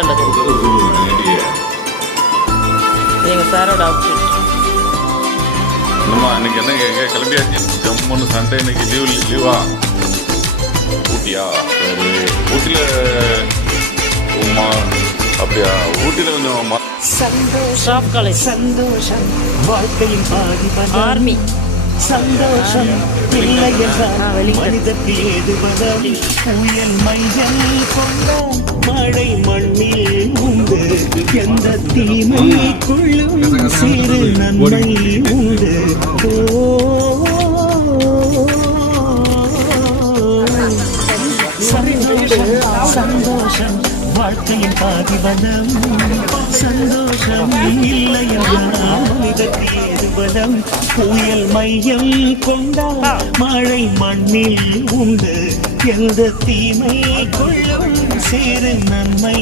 அல்லது எங்கள் சாரோட அவுட்ஃபிட். என்னம்மா இன்னைக்கு என்ன எங்கே கிளம்பியாச்சு? ஜம்முன்னு சண்டே இன்னைக்கு லீவா? ஊட்டியா? சரி, ஊட்டியில் அப்படியா? ஊட்டியில் கொஞ்சம் ஸ்டாஃப் காலேஜ் சந்தோஷம் வாழ்க்கையின் பாதி ஆர்மி சந்தோஷம் இல்லை என்றால் மனிதற்கு ஏது பதவி புயல் மையம் கொண்ட மழை மண்ணில் உண்டு எந்த தீமைக்குள்ளும் சிறு நன்மை உண்டு. சந்தோஷம் வாழ்க்கையின் பாதிபலம் சந்தோஷம் இல்லை என்றால் பலம் புயல் மையம் கொண்ட மழை மண்ணில் உண்டு எந்த தீமை கொள்ளும் சிறு நன்மை.